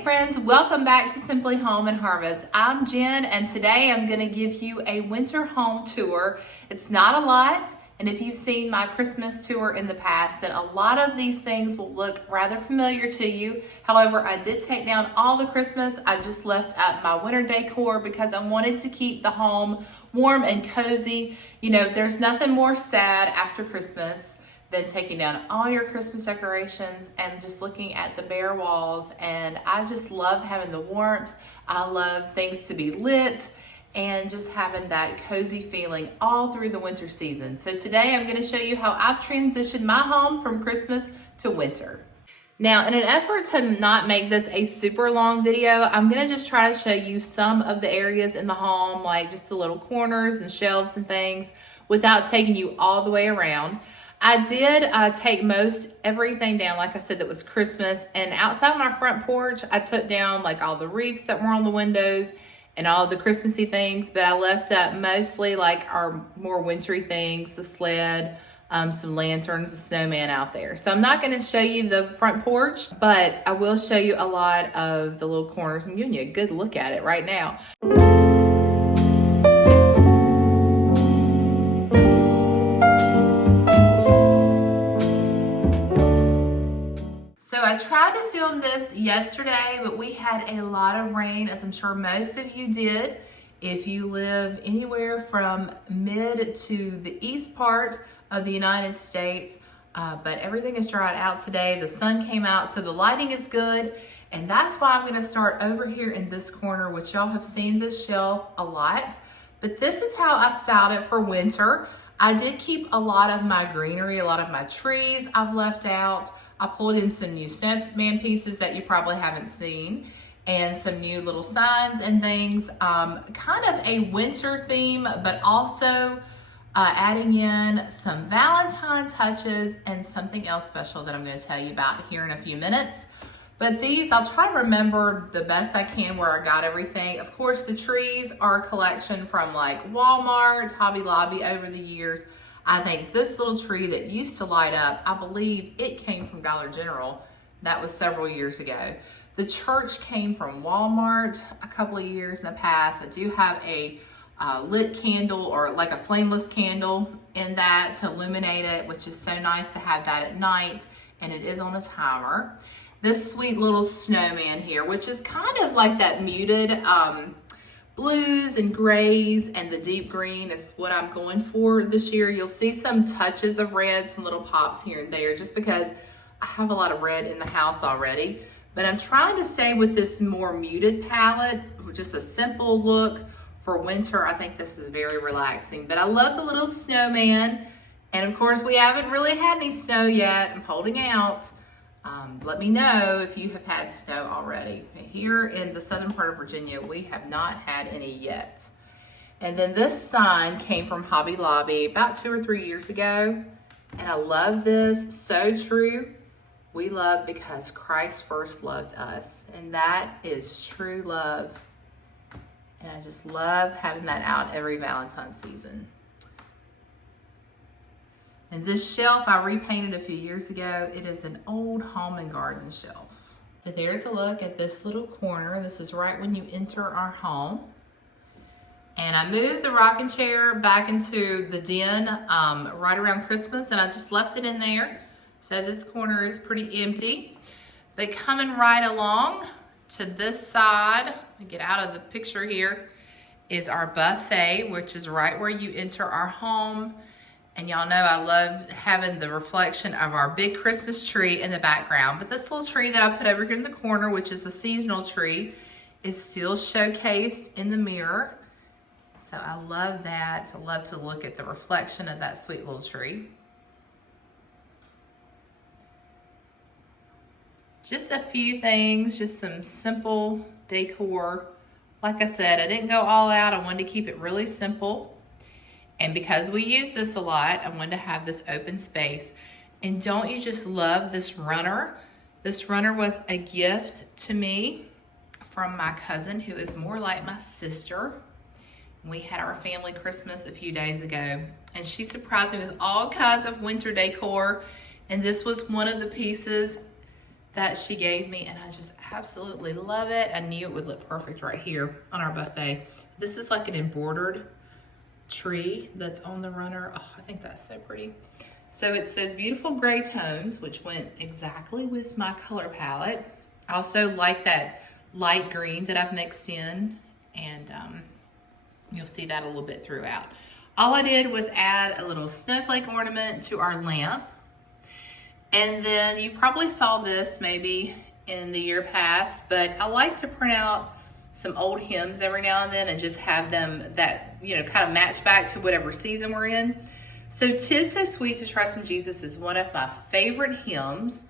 Hey friends, welcome back to Simply Home and Harvest. I'm Jen and today I'm going to give you a winter home tour. It's not a lot, and if you've seen my Christmas tour in the past, then a lot of these things will look rather familiar to you. However, I did take down all the Christmas. I just left up my winter decor because I wanted to keep the home warm and cozy. You know, there's nothing more sad after Christmas than taking down all your Christmas decorations and just looking at the bare walls. And I just love having the warmth. I love things to be lit and just having that cozy feeling all through the winter season. So today I'm gonna show you how I've transitioned my home from Christmas to winter. Now, in an effort to not make this a super long video, I'm gonna just try to show you some of the areas in the home, like just the little corners and shelves and things, without taking you all the way around. I did take most everything down, like I said, that was Christmas. And outside on our front porch, I took down like all the wreaths that were on the windows and all the Christmassy things, but I left up mostly like our more wintry things, the sled, some lanterns, a snowman out there. So I'm not gonna show you the front porch, but I will show you a lot of the little corners. I'm giving you a good look at it right now. I tried to film this yesterday, but we had a lot of rain, as I'm sure most of you did. If you live anywhere from mid to the east part of the United States, but everything is dried out today. The sun came out, so the lighting is good. And that's why I'm gonna start over here in this corner, which y'all have seen this shelf a lot. But this is how I styled it for winter. I did keep a lot of my greenery, a lot of my trees I've left out. I pulled in some new snowman pieces that you probably haven't seen and some new little signs and things. Kind of a winter theme, but also adding in some Valentine touches and something else special that I'm going to tell you about here in a few minutes. But these, I'll try to remember the best I can where I got everything. Of course, the trees are a collection from like Walmart, Hobby Lobby over the years. I think this little tree that used to light up, I believe it came from Dollar General. That was several years ago. The church came from Walmart a couple of years in the past. I do have a lit candle, or like a flameless candle in that to illuminate it, which is so nice to have that at night, and it is on a timer. This sweet little snowman here, which is kind of like that muted blues and grays, and the deep green is what I'm going for this year. You'll see some touches of red, some little pops here and there, just because I have a lot of red in the house already. But I'm trying to stay with this more muted palette, just a simple look for winter. I think this is very relaxing, but I love the little snowman. And of course, we haven't really had any snow yet. I'm holding out. Let me know if you have had snow already. Here in the southern part of Virginia, we have not had any yet. And then this sign came from Hobby Lobby about 2 or 3 years ago. And I love this, so true. We love because Christ first loved us. And that is true love. And I just love having that out every Valentine's season. And this shelf I repainted a few years ago. It is an old home and garden shelf. So there's a look at this little corner. This is right when you enter our home. And I moved the rocking chair back into the den right around Christmas, and I just left it in there. So this corner is pretty empty. But coming right along to this side, let me get out of the picture here, is our buffet, which is right where you enter our home. And y'all know I love having the reflection of our big Christmas tree in the background. But this little tree that I put over here in the corner, which is a seasonal tree, is still showcased in the mirror. So I love that. I love to look at the reflection of that sweet little tree. Just a few things, just some simple decor. Like I said, I didn't go all out. I wanted to keep it really simple. And because we use this a lot, I wanted to have this open space. And don't you just love this runner? This runner was a gift to me from my cousin, who is more like my sister. We had our family Christmas a few days ago, and she surprised me with all kinds of winter decor. And this was one of the pieces that she gave me, and I just absolutely love it. I knew it would look perfect right here on our buffet. This is like an embroidered tree that's on the runner. Oh, I think that's so pretty. So it's those beautiful gray tones, which went exactly with my color palette. I also like that light green that I've mixed in, and you'll see that a little bit throughout. All I did was add a little snowflake ornament to our lamp. And then you probably saw this maybe in the year past, but I like to print out some old hymns every now and then and just have them that, you know, kind of match back to whatever season we're in. So "'Tis So Sweet to Trust in Jesus" is one of my favorite hymns,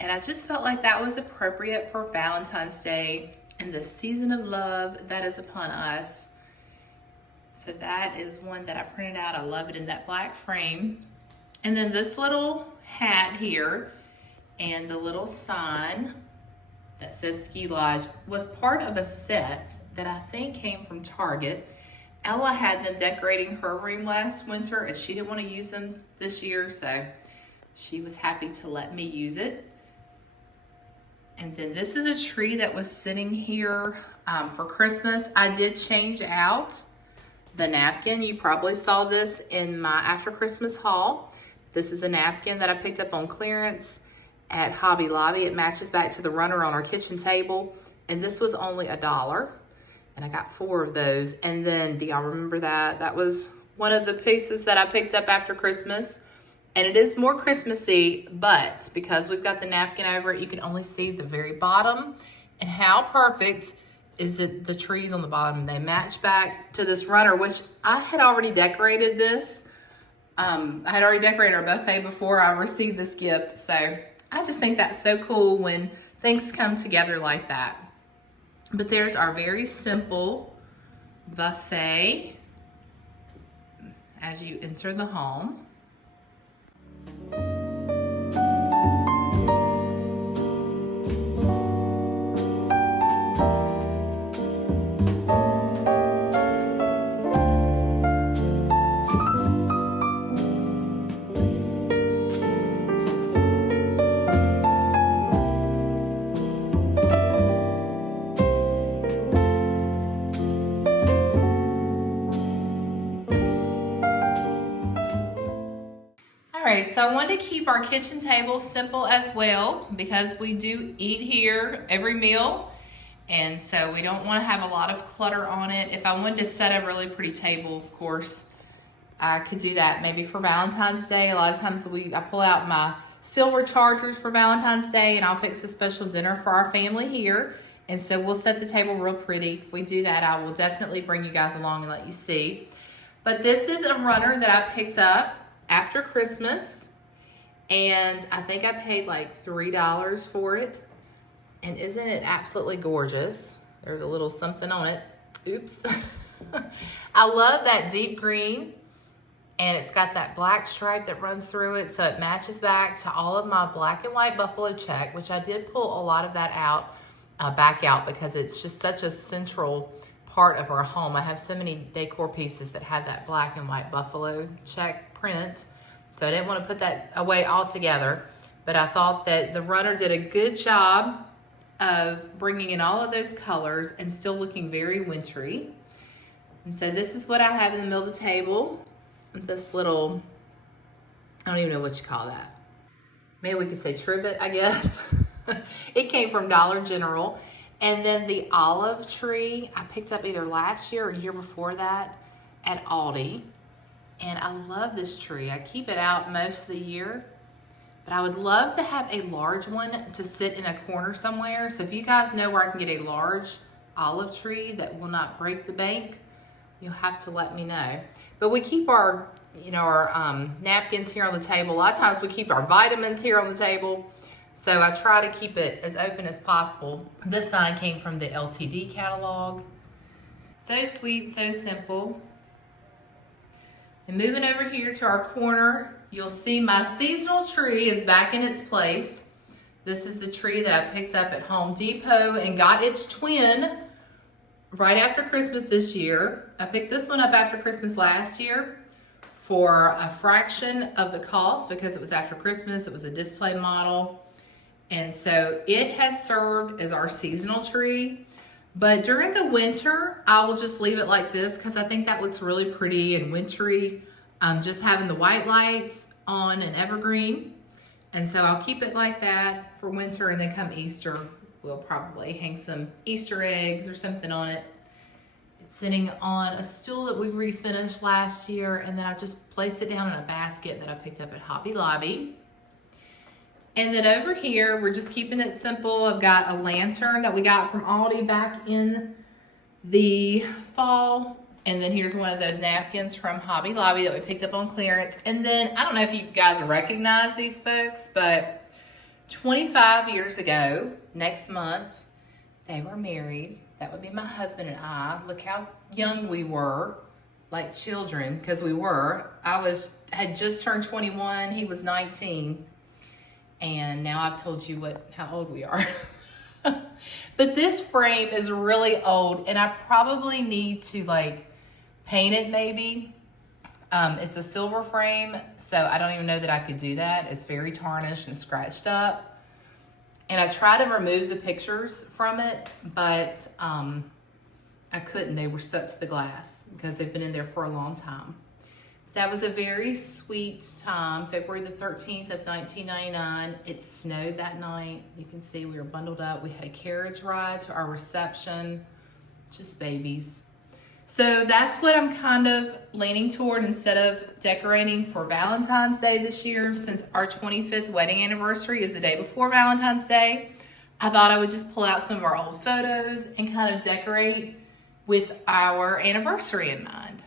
and I just felt like that was appropriate for Valentine's Day and the season of love that is upon us. So that is one that I printed out. I love it in that black frame. And then this little hat here and the little sign that says Ski Lodge was part of a set that I think came from Target. Ella had them decorating her room last winter, and she didn't want to use them this year, so she was happy to let me use it. And then this is a tree that was sitting here for Christmas. I did change out the napkin. You probably saw this in my after Christmas haul. This is a napkin that I picked up on clearance at Hobby Lobby. It matches back to the runner on our kitchen table, and this was only $1. And I got 4 of those. And then, do y'all remember that? That was one of the pieces that I picked up after Christmas. And it is more Christmassy, but because we've got the napkin over it, you can only see the very bottom. And how perfect is it, the trees on the bottom? They match back to this runner, which I had already decorated this. I had already decorated our buffet before I received this gift. So I just think that's so cool when things come together like that. But there's our very simple buffet as you enter the home. Alright, so I wanted to keep our kitchen table simple as well because we do eat here every meal, and so we don't want to have a lot of clutter on it. If I wanted to set a really pretty table, of course, I could do that maybe for Valentine's Day. A lot of times I pull out my silver chargers for Valentine's Day, and I'll fix a special dinner for our family here, and so we'll set the table real pretty. If we do that, I will definitely bring you guys along and let you see. But this is a runner that I picked up after Christmas, and I think I paid like $3 for it. And isn't it absolutely gorgeous? There's a little something on it. Oops. I love that deep green, and it's got that black stripe that runs through it, so it matches back to all of my black and white buffalo check, which I did pull a lot of that out, back out, because it's just such a central part of our home. I have so many decor pieces that have that black and white buffalo check print, so I didn't want to put that away altogether, but I thought that the runner did a good job of bringing in all of those colors and still looking very wintry. And so this is what I have in the middle of the table. This little, I don't even know what you call that. Maybe we could say trivet, I guess. It came from Dollar General. And then the olive tree, I picked up either last year or the year before that at Aldi. And I love this tree. I keep it out most of the year. But I would love to have a large one to sit in a corner somewhere. So if you guys know where I can get a large olive tree that will not break the bank, you'll have to let me know. But we keep our, our napkins here on the table. A lot of times we keep our vitamins here on the table. So I try to keep it as open as possible. This sign came from the LTD catalog. So sweet, so simple. And moving over here to our corner, you'll see my seasonal tree is back in its place. This is the tree that I picked up at Home Depot and got its twin right after Christmas this year. I picked this one up after Christmas last year for a fraction of the cost because it was after Christmas. It was a display model. And so it has served as our seasonal tree. But during the winter, I will just leave it like this because I think that looks really pretty and wintry. Just having the white lights on and evergreen. And so I'll keep it like that for winter, and then come Easter, we'll probably hang some Easter eggs or something on it. It's sitting on a stool that we refinished last year, and then I just placed it down in a basket that I picked up at Hobby Lobby. And then over here, we're just keeping it simple. I've got a lantern that we got from Aldi back in the fall. And then here's one of those napkins from Hobby Lobby that we picked up on clearance. And then, I don't know if you guys recognize these folks, but 25 years ago, next month, they were married. That would be my husband and I. Look how young we were, like children, because we were. Had just turned 21, he was 19. And now I've told you how old we are. But this frame is really old, and I probably need to paint it maybe. It's a silver frame, so I don't even know that I could do that. It's very tarnished and scratched up. And I tried to remove the pictures from it, but I couldn't. They were stuck to the glass because they've been in there for a long time. That was a very sweet time, February the 13th of 1999. It snowed that night. You can see we were bundled up. We had a carriage ride to our reception, just babies. So that's what I'm kind of leaning toward instead of decorating for Valentine's Day this year. Since our 25th wedding anniversary is the day before Valentine's Day, I thought I would just pull out some of our old photos and kind of decorate with our anniversary in mind.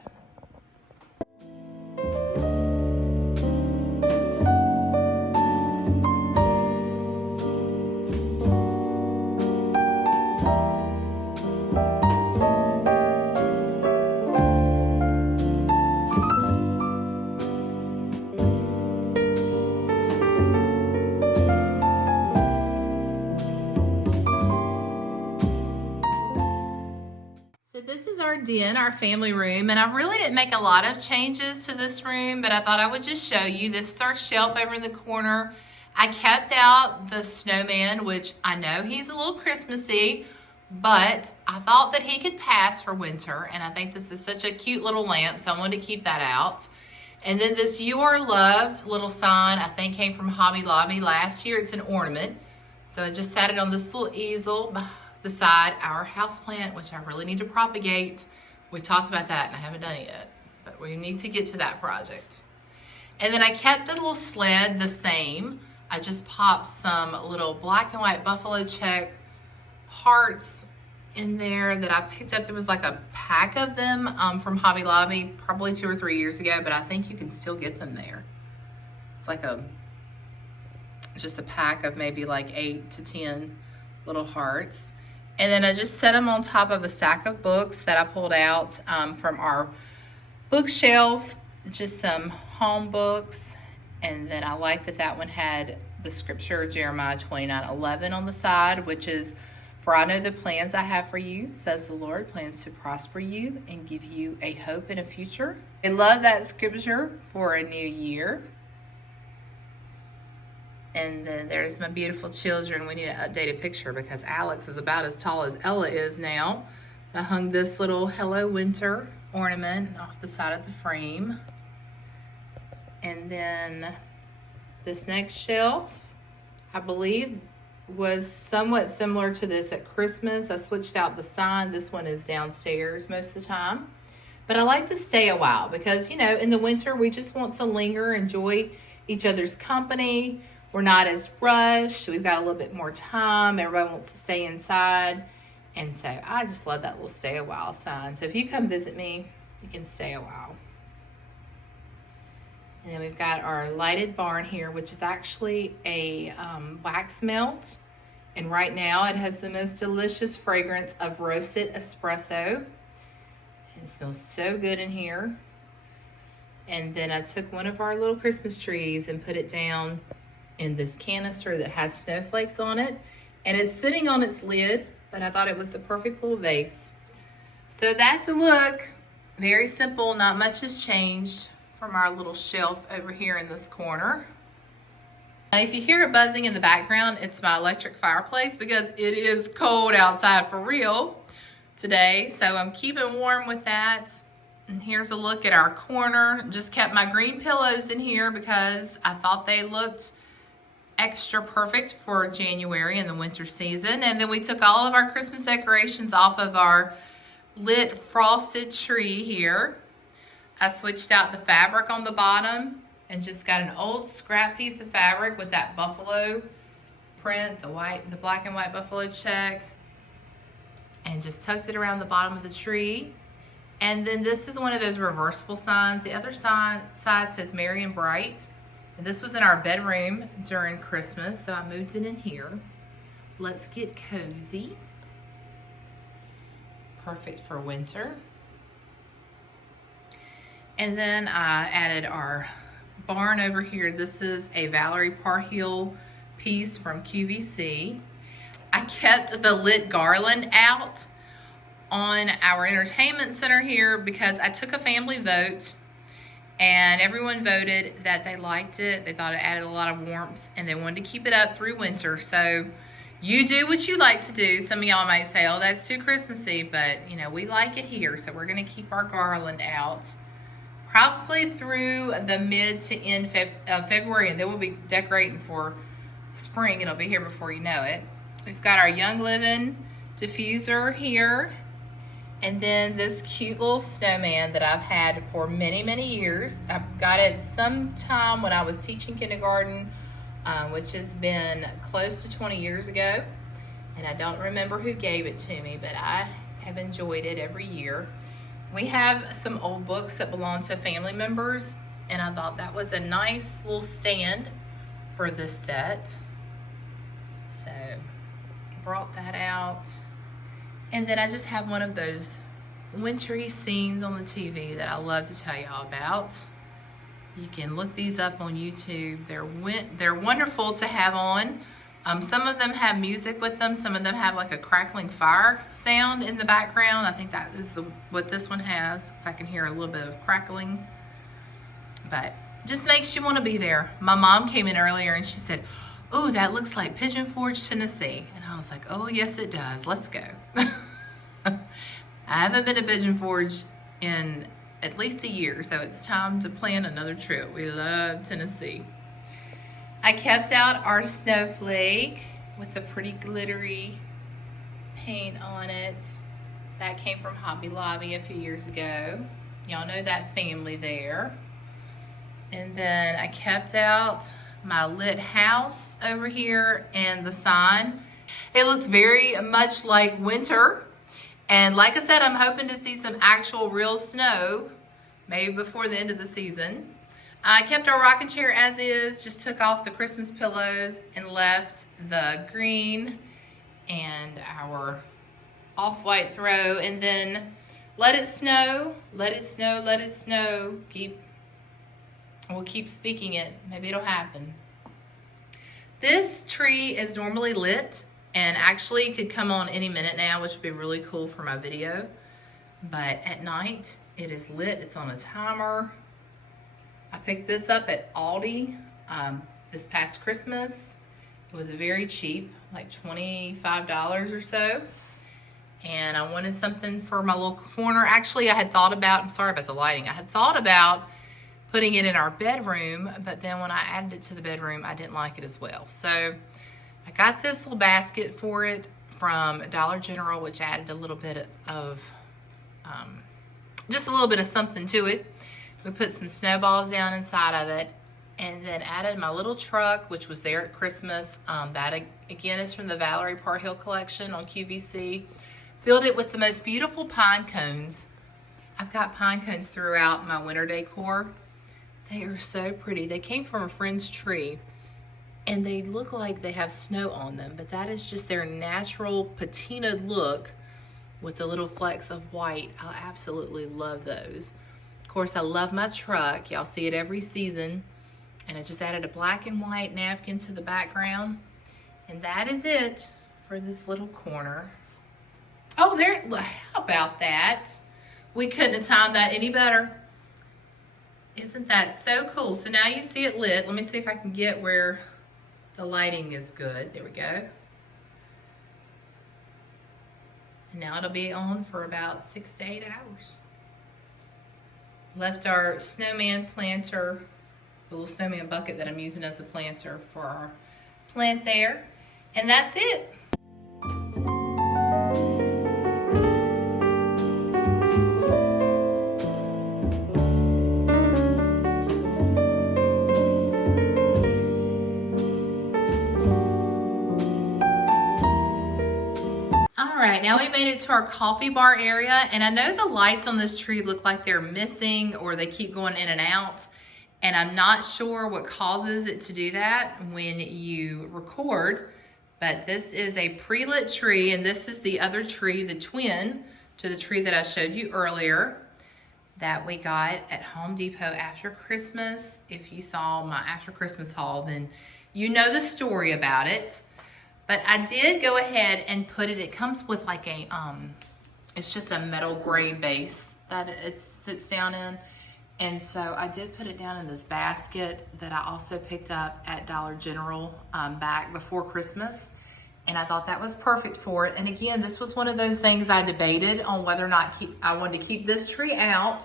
This is our den, our family room, and I really didn't make a lot of changes to this room, but I thought I would just show you. This is our shelf over in the corner. I kept out the snowman, which I know he's a little Christmassy, but I thought that he could pass for winter, and I think this is such a cute little lamp, so I wanted to keep that out. And then this "You Are Loved" little sign, I think came from Hobby Lobby last year. It's an ornament, so I just sat it on this little easel beside our houseplant, which I really need to propagate. We talked about that and I haven't done it yet, but we need to get to that project. And then I kept the little sled the same. I just popped some little black and white buffalo check hearts in there that I picked up. There was like a pack of them from Hobby Lobby probably 2 or 3 years ago, but I think you can still get them there. It's like just a pack of maybe like 8 to 10 little hearts. And then I just set them on top of a stack of books that I pulled out from our bookshelf, just some home books. And then I like that one had the scripture Jeremiah 29:11 on the side, which is, "For I know the plans I have for you, says the Lord, plans to prosper you and give you a hope and a future." I love that scripture for a new year. And then there's my beautiful children. We need an updated picture because Alex is about as tall as Ella is now. I hung this little "Hello Winter" ornament off the side of the frame. And then this next shelf, I believe, was somewhat similar to this at Christmas. I switched out the sign. This one is downstairs most of the time. But I like to stay a while because, you know, in the winter, we just want to linger, enjoy each other's company. We're not as rushed. We've got a little bit more time. Everybody wants to stay inside. And so I just love that little stay a while sign. So if you come visit me, you can stay a while. And then we've got our lighted barn here, which is actually a wax melt. And right now it has the most delicious fragrance of roasted espresso. It smells so good in here. And then I took one of our little Christmas trees and put it down in this canister that has snowflakes on it. And it's sitting on its lid, but I thought it was the perfect little vase. So that's a look. Very simple, not much has changed from our little shelf over here in this corner. If you hear it buzzing in the background, it's my electric fireplace because it is cold outside for real today. So I'm keeping warm with that. And here's a look at our corner. Just kept my green pillows in here because I thought they looked extra perfect for January and the winter season. And then we took all of our Christmas decorations off of our lit frosted tree here. I switched out the fabric on the bottom and just got an old scrap piece of fabric with that buffalo print, the black and white buffalo check, and just tucked it around the bottom of the tree. And then this is one of those reversible signs. The other side says Merry and Bright. And this was in our bedroom during Christmas, so I moved it in here. Let's get cozy. Perfect for winter. And then I added our barn over here. This is a Valerie Parhill piece from QVC. I kept the lit garland out on our entertainment center here because I took a family vote and everyone voted that they liked it. They thought it added a lot of warmth and they wanted to keep it up through winter. So you do what you like to do. Some of y'all might say, oh, that's too Christmassy, but you know, we like it here. So we're gonna keep our garland out probably through the mid to end of February, and then we'll be decorating for spring. It'll be here before you know it. We've got our Young Living diffuser here. And then this cute little snowman that I've had for many, many years. I got it sometime when I was teaching kindergarten, which has been close to 20 years ago. And I don't remember who gave it to me, but I have enjoyed it every year. We have some old books that belong to family members, and I thought that was a nice little stand for this set. So I brought that out. And then I just have one of those wintry scenes on the TV that I love to tell y'all about. You can look these up on YouTube. They're wonderful to have on. Some of them have music with them. Some of them have like a crackling fire sound in the background. I think that is what this one has. So I can hear a little bit of crackling. But just makes you want to be there. My mom came in earlier and she said, oh, that looks like Pigeon Forge, Tennessee. And I was like, oh, yes, it does. Let's go. I haven't been to Pigeon Forge in at least a year, so it's time to plan another trip. We love Tennessee. I kept out our snowflake with the pretty glittery paint on it. That came from Hobby Lobby a few years ago. Y'all know that family there. And then I kept out my lit house over here and the sign. It looks very much like winter. And like I said, I'm hoping to see some actual real snow, maybe before the end of the season. I kept our rocking chair as is, just took off the Christmas pillows and left the green and our off-white throw, and then let it snow, let it snow, let it snow. We'll keep speaking it. Maybe it'll happen. This tree is normally lit and actually could come on any minute now, which would be really cool for my video. But at night, it is lit. It's on a timer. I picked this up at Aldi this past Christmas. It was very cheap, like $25 or so. And I wanted something for my little corner. Actually, I had thought about, I'm sorry about the lighting. I had thought about putting it in our bedroom, but then when I added it to the bedroom, I didn't like it as well. So I got this little basket for it from Dollar General, which added a little bit of, just a little bit of something to it. We put some snowballs down inside of it and then added my little truck, which was there at Christmas. That again is from the Valerie Parhill collection on QVC. Filled it with the most beautiful pine cones. I've got pine cones throughout my winter decor. They are so pretty. They came from a friend's tree and they look like they have snow on them, but that is just their natural patinaed look with the little flecks of white. I absolutely love those. Of course, I love my truck. Y'all see it every season. And I just added a black and white napkin to the background. And that is it for this little corner. Oh, there, how about that? We couldn't have timed that any better. Isn't that so cool? So now you see it lit. Let me see if I can get where The lighting is good. There we go. And now it'll be on for about 6 to 8 hours. Left our snowman planter, the little snowman bucket that I'm using as a planter for our plant there. And that's it. All right, now we made it to our coffee bar area, and I know the lights on this tree look like they're missing or they keep going in and out, and I'm not sure what causes it to do that when you record, but this is a pre-lit tree, and this is the other tree, the twin to the tree that I showed you earlier that we got at Home Depot after Christmas. If you saw my after Christmas haul, then you know the story about it. But I did go ahead and put it comes with like a, it's just a metal gray base that it sits down in. And so I did put it down in this basket that I also picked up at Dollar General back before Christmas. And I thought that was perfect for it. And again, this was one of those things I debated on whether or not I wanted to keep this tree out.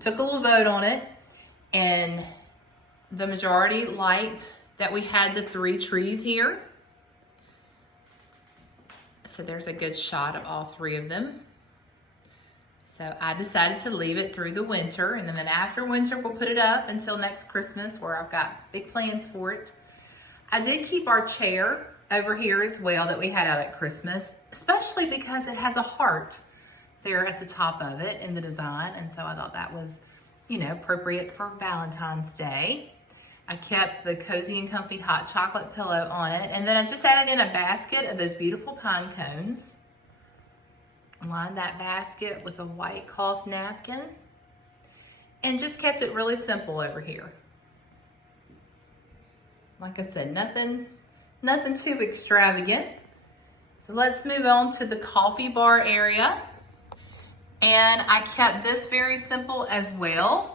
Took a little vote on it. And the majority liked that we had the 3 trees here. So there's a good shot of all 3 of them. So I decided to leave it through the winter, and then after winter we'll put it up until next Christmas, where I've got big plans for it. I did keep our chair over here as well that we had out at Christmas, especially because it has a heart there at the top of it in the design, and so I thought that was, you know, appropriate for Valentine's Day. I kept the Cozy and Comfy hot chocolate pillow on it. And then I just added in a basket of those beautiful pine cones. Lined that basket with a white cloth napkin. And just kept it really simple over here. Like I said, nothing too extravagant. So let's move on to the coffee bar area. And I kept this very simple as well.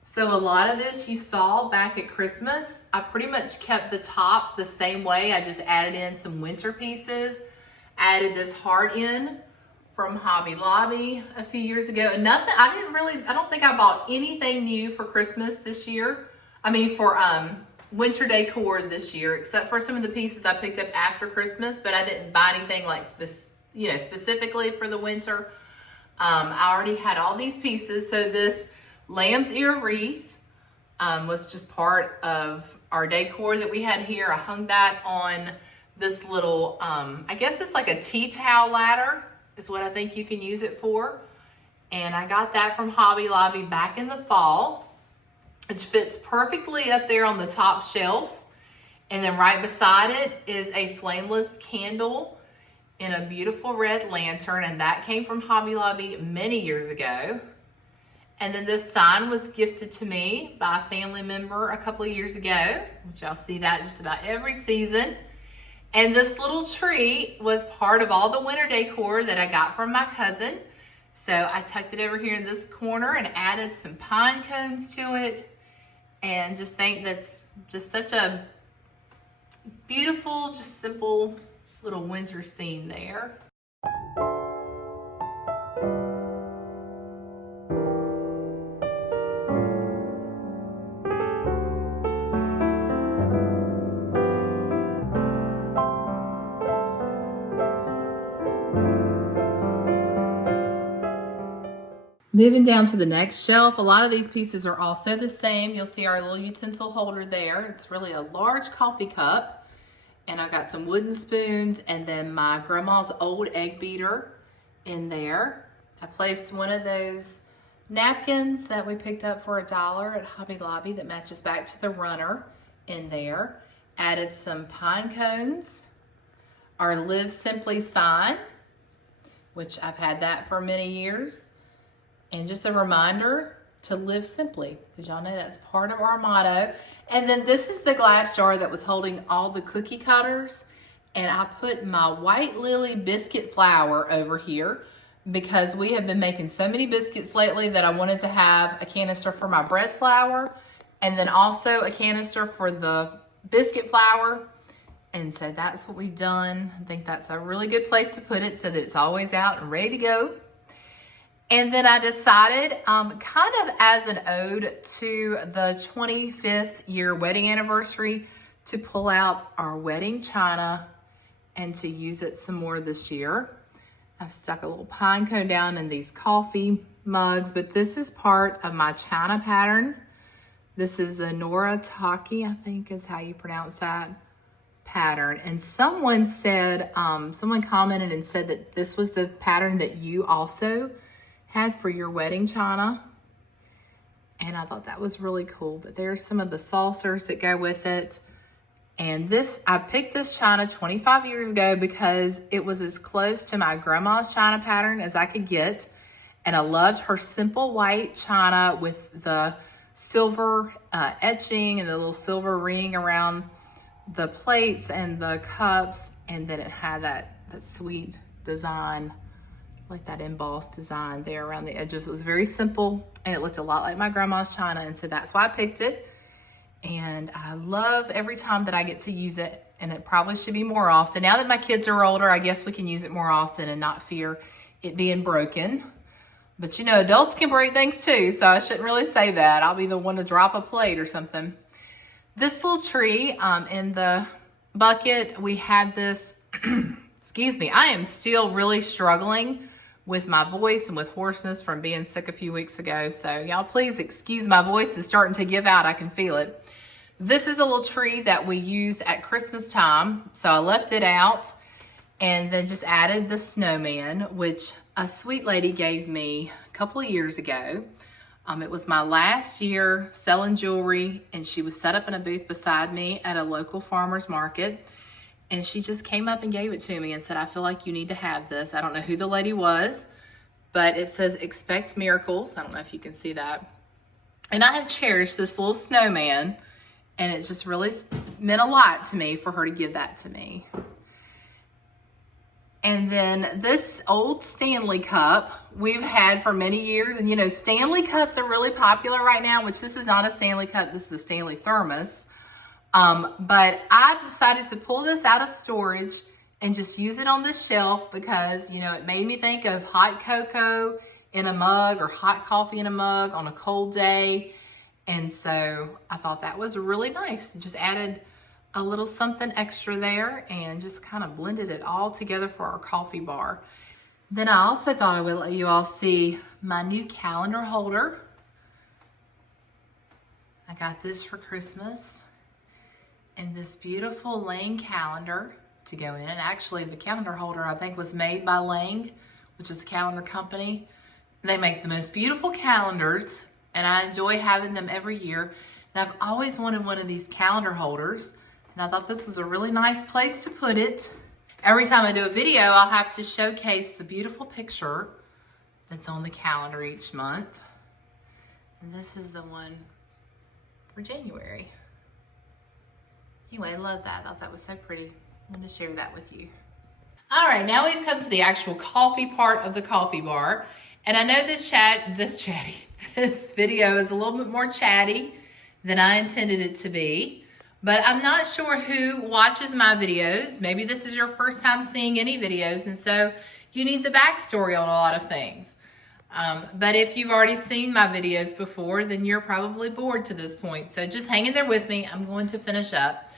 So a lot of this you saw back at Christmas. I pretty much kept the top the same way. I just added in some winter pieces, added this heart in from Hobby Lobby a few years ago. And I don't think I bought anything new for Christmas this year. I mean for winter decor this year, except for some of the pieces I picked up after Christmas, but I didn't buy anything like specifically for the winter. I already had all these pieces. So this lamb's ear wreath was just part of our decor that we had here. I hung that on this little, I guess it's like a tea towel ladder is what I think you can use it for. And I got that from Hobby Lobby back in the fall. It fits perfectly up there on the top shelf. And then right beside it is a flameless candle in a beautiful red lantern. And that came from Hobby Lobby many years ago. And then this sign was gifted to me by a family member a couple of years ago, which I'll see that just about every season. And this little tree was part of all the winter decor that I got from my cousin. So I tucked it over here in this corner and added some pine cones to it. And just think that's just such a beautiful, just simple little winter scene there. Moving down to the next shelf, a lot of these pieces are also the same. You'll see our little utensil holder there. It's really a large coffee cup. And I got some wooden spoons and then my grandma's old egg beater in there. I placed one of those napkins that we picked up for $1 at Hobby Lobby that matches back to the runner in there. Added some pine cones. Our Live Simply sign, which I've had that for many years. And just a reminder to live simply, because y'all know that's part of our motto. And then this is the glass jar that was holding all the cookie cutters. And I put my White Lily biscuit flour over here because we have been making so many biscuits lately that I wanted to have a canister for my bread flour and then also a canister for the biscuit flour. And so that's what we've done. I think that's a really good place to put it so that it's always out and ready to go. And then I decided, kind of as an ode to the 25th year wedding anniversary, to pull out our wedding china and to use it some more this year. I've stuck a little pine cone down in these coffee mugs, but this is part of my china pattern. This is the Noritake, I think is how you pronounce that pattern. And someone said, someone commented and said that this was the pattern that you also had for your wedding china. And I thought that was really cool. But there's some of the saucers that go with it. And this, I picked this china 25 years ago because it was as close to my grandma's china pattern as I could get. And I loved her simple white china with the silver etching and the little silver ring around the plates and the cups. And then it had that sweet design, like that embossed design there around the edges. It was very simple and it looked a lot like my grandma's china. And so that's why I picked it. And I love every time that I get to use it, and it probably should be more often. Now that my kids are older, I guess we can use it more often and not fear it being broken. But you know, adults can break things too, so I shouldn't really say that. I'll be the one to drop a plate or something. This little tree in the bucket, we had this, excuse me, I am still really struggling with my voice and with hoarseness from being sick a few weeks ago. So y'all please excuse my voice is starting to give out. I can feel it. This is a little tree that we used at Christmas time. So I left it out and then just added the snowman, which a sweet lady gave me a couple of years ago. It was my last year selling jewelry, and she was set up in a booth beside me at a local farmer's market. And she just came up and gave it to me and said, I feel like you need to have this. I don't know who the lady was, but it says expect miracles. I don't know if you can see that. And I have cherished this little snowman, and it just really meant a lot to me for her to give that to me. And then this old Stanley cup we've had for many years. And you know, Stanley cups are really popular right now, which this is not a Stanley cup. This is a Stanley thermos. But I decided to pull this out of storage and just use it on the shelf because, you know, it made me think of hot cocoa in a mug or hot coffee in a mug on a cold day. And so I thought that was really nice. Just added a little something extra there and just kind of blended it all together for our coffee bar. Then I also thought I would let you all see my new calendar holder. I got this for Christmas. And this beautiful Lang calendar to go in. And actually the calendar holder I think was made by Lang, which is a calendar company. They make the most beautiful calendars and I enjoy having them every year. And I've always wanted one of these calendar holders. And I thought this was a really nice place to put it. Every time I do a video, I'll have to showcase the beautiful picture that's on the calendar each month. And this is the one for January. Anyway, I love that. I thought that was so pretty. I wanted to share that with you. All right, now we've come to the actual coffee part of the coffee bar. And I know this video is a little bit more chatty than I intended it to be. But I'm not sure who watches my videos. Maybe this is your first time seeing any videos, and so you need the backstory on a lot of things. But if you've already seen my videos before, then you're probably bored to this point. So just hang in there with me. I'm going to finish up.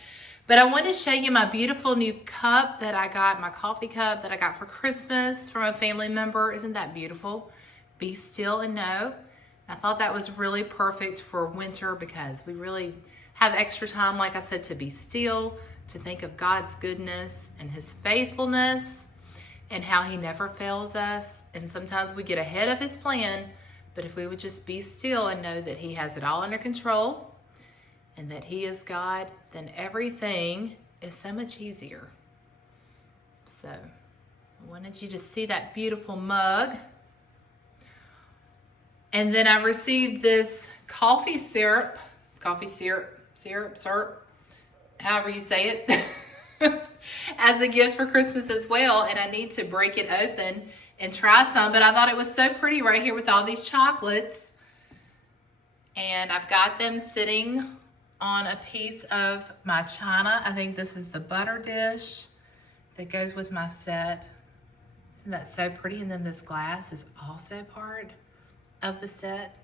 But I wanted to show you my beautiful new cup that I got, my coffee cup that I got for Christmas from a family member. Isn't that beautiful? Be still and know. I thought that was really perfect for winter because we really have extra time, like I said, to be still, to think of God's goodness and His faithfulness and how He never fails us. And sometimes we get ahead of His plan, but if we would just be still and know that He has it all under control and that He is God, then everything is so much easier. So I wanted you to see that beautiful mug. And then I received this coffee syrup, however you say it, as a gift for Christmas as well. And I need to break it open and try some, but I thought it was so pretty right here with all these chocolates. And I've got them sitting on a piece of my china. I think this is the butter dish that goes with my set. Isn't that so pretty? And then this glass is also part of the set.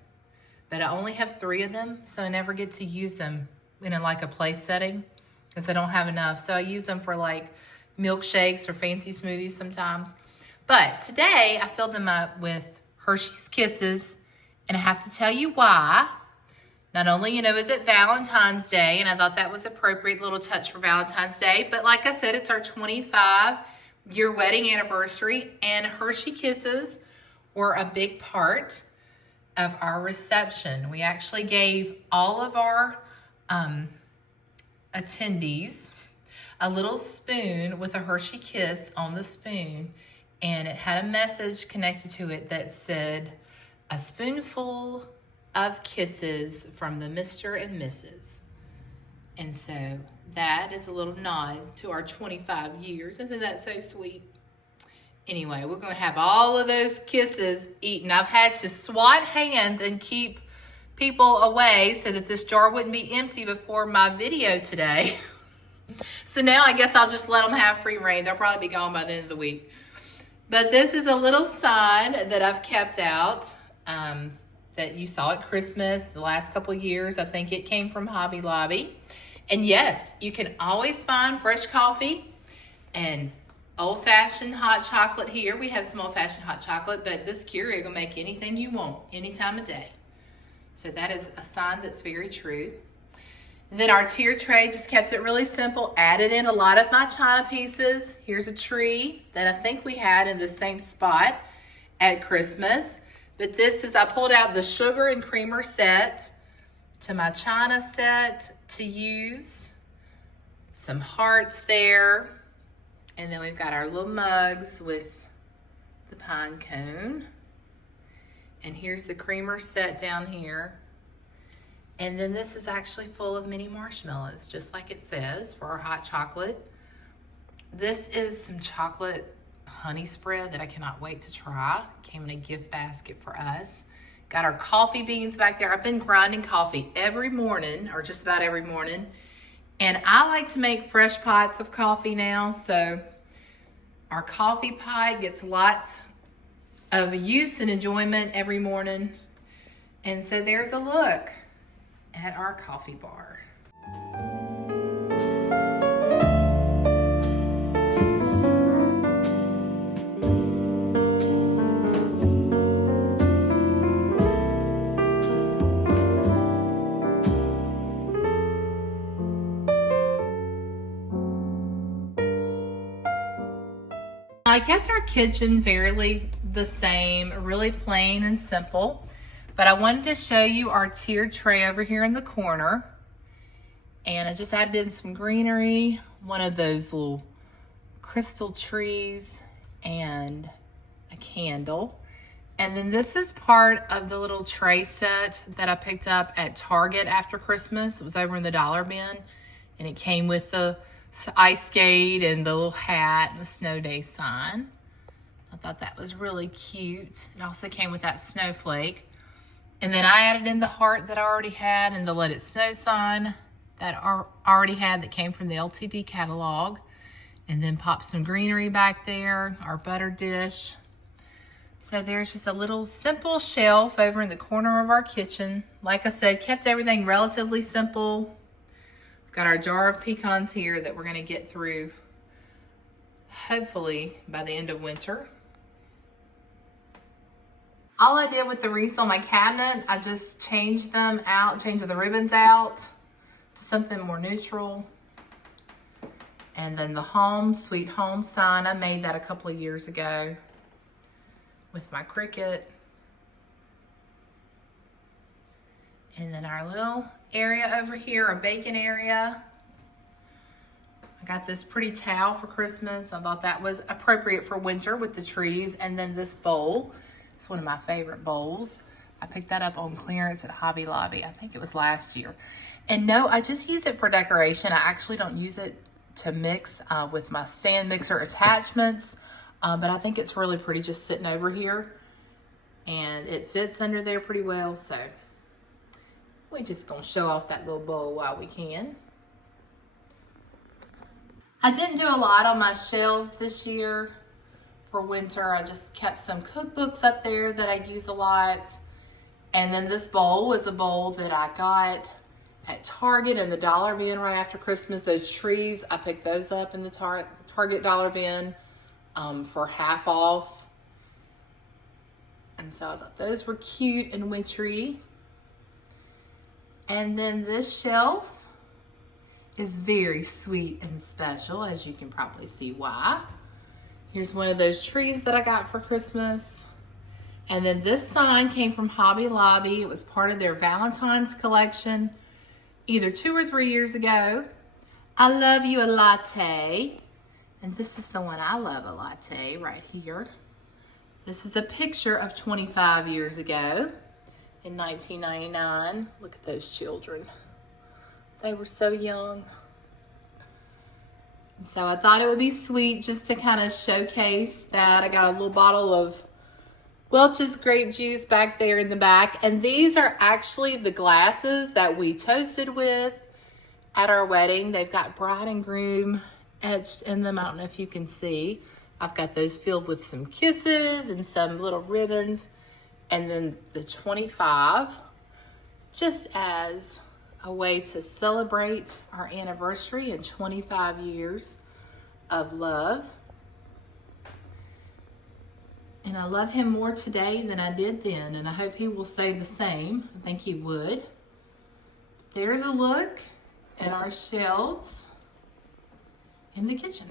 But I only have 3 of them, so I never get to use them in like a place setting because I don't have enough. So I use them for like milkshakes or fancy smoothies sometimes. But today I filled them up with Hershey's Kisses, and I have to tell you why. Not only, you know, is it Valentine's Day, and I thought that was appropriate little touch for Valentine's Day, but like I said, it's our 25-year wedding anniversary, and Hershey Kisses were a big part of our reception. We actually gave all of our attendees a little spoon with a Hershey Kiss on the spoon, and it had a message connected to it that said, "A spoonful of kisses from the Mr. and Mrs." And so that is a little nod to our 25 years. Isn't that so sweet? Anyway, we're going to have all of those kisses eaten. I've had to swat hands and keep people away so that this jar wouldn't be empty before my video today. So now I guess I'll just let them have free reign. They'll probably be gone by the end of the week. But this is a little sign that I've kept out that you saw at Christmas the last couple of years. I think it came from Hobby Lobby. And yes, you can always find fresh coffee and old-fashioned hot chocolate here. We have some old-fashioned hot chocolate, but this Keurig will make anything you want any time of day. So that is a sign that's very true. And then our tier tray just kept it really simple, added in a lot of my china pieces. Here's a tree that I think we had in the same spot at Christmas. But this is, I pulled out the sugar and creamer set to my china set to use. Some hearts there. And then we've got our little mugs with the pine cone. And here's the creamer set down here. And then this is actually full of mini marshmallows, just like it says, for our hot chocolate. This is some chocolate honey spread that I cannot wait to try. Came in a gift basket for us. Got our coffee beans back there. I've been grinding coffee every morning, or just about every morning. And I like to make fresh pots of coffee now, so our coffee pot gets lots of use and enjoyment every morning. And so there's a look at our coffee bar. I kept our kitchen fairly the same, really plain and simple, but I wanted to show you our tiered tray over here in the corner. And I just added in some greenery, one of those little crystal trees, and a candle. And then this is part of the little tray set that I picked up at Target after Christmas. It was over in the dollar bin, and it came with the ice skate and the little hat and the snow day sign. I thought that was really cute. It also came with that snowflake. And then I added in the heart that I already had and the Let It Snow sign that I already had that came from the LTD catalog. And then popped some greenery back there, our butter dish. So there's just a little simple shelf over in the corner of our kitchen. Like I said, kept everything relatively simple. Got our jar of pecans here that we're going to get through, hopefully, by the end of winter. All I did with the wreaths on my cabinet, I just changed them out, changed the ribbons out to something more neutral. And then the home, sweet home sign, I made that a couple of years ago with my Cricut. And then our little area over here, our bacon area. I got this pretty towel for Christmas. I thought that was appropriate for winter with the trees. And then this bowl, it's one of my favorite bowls. I picked that up on clearance at Hobby Lobby. I think it was last year. And no, I just use it for decoration. I actually don't use it to mix with my stand mixer attachments. But I think it's really pretty just sitting over here. And it fits under there pretty well, so We're just gonna show off that little bowl while we can. I didn't do a lot on my shelves this year for winter. I just kept some cookbooks up there that I use a lot. And then this bowl was a bowl that I got at Target in the dollar bin right after Christmas. Those trees, I picked those up in the Target dollar bin for half off. And so I thought those were cute and wintry. And then this shelf is very sweet and special, as you can probably see why. Here's one of those trees that I got for Christmas. And then this sign came from Hobby Lobby. It was part of their Valentine's collection either 2 or 3 years ago. I love you, a latte. And this is the one I love, a latte, right here. This is a picture of 25 years ago in 1999. Look at those children. They were so young. And so I thought it would be sweet just to kind of showcase that. I got a little bottle of Welch's grape juice back there in the back. And these are actually the glasses that we toasted with at our wedding. They've got bride and groom etched in them. I don't know if you can see. I've got those filled with some kisses and some little ribbons. And then the 25, just as a way to celebrate our anniversary and 25 years of love. And I love him more today than I did then, and I hope he will say the same. I think he would. There's a look at our shelves in the kitchen.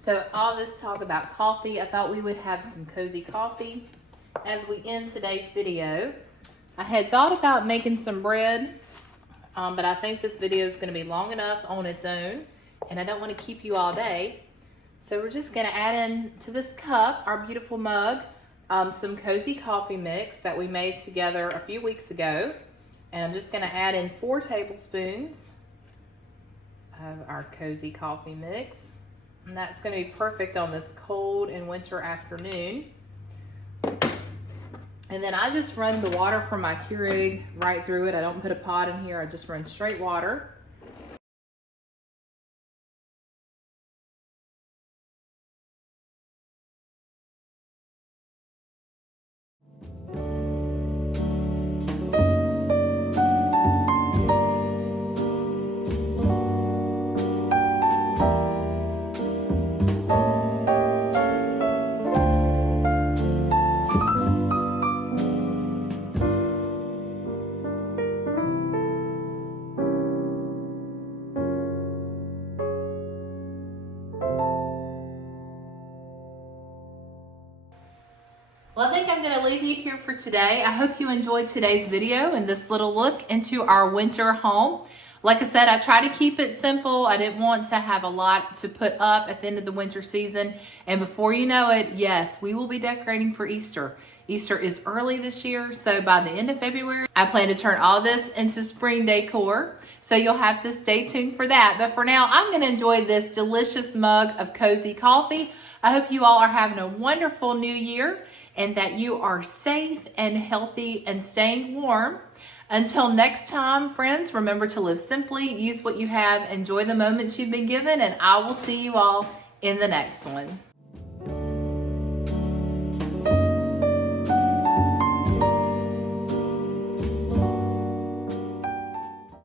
So all this talk about coffee, I thought we would have some cozy coffee as we end today's video. I had thought about making some bread, but I think this video is going to be long enough on its own, and I don't want to keep you all day. So we're just going to add in to this cup, our beautiful mug, some cozy coffee mix that we made together a few weeks ago. And I'm just going to add in 4 tablespoons of our cozy coffee mix. And that's going to be perfect on this cold and winter afternoon. And then I just run the water from my Keurig right through it. I don't put a pot in here. I just run straight water. Well, I think I'm going to leave you here for today. I hope you enjoyed today's video and this little look into our winter home. Like I said, I try to keep it simple. I didn't want to have a lot to put up at the end of the winter season. And before you know it, yes, we will be decorating for Easter. Easter is early this year, so by the end of February, I plan to turn all this into spring decor. So you'll have to stay tuned for that. But for now, I'm going to enjoy this delicious mug of cozy coffee. I hope you all are having a wonderful new year and that you are safe and healthy and staying warm. Until next time, friends, remember to live simply, use what you have, enjoy the moments you've been given, and I will see you all in the next one.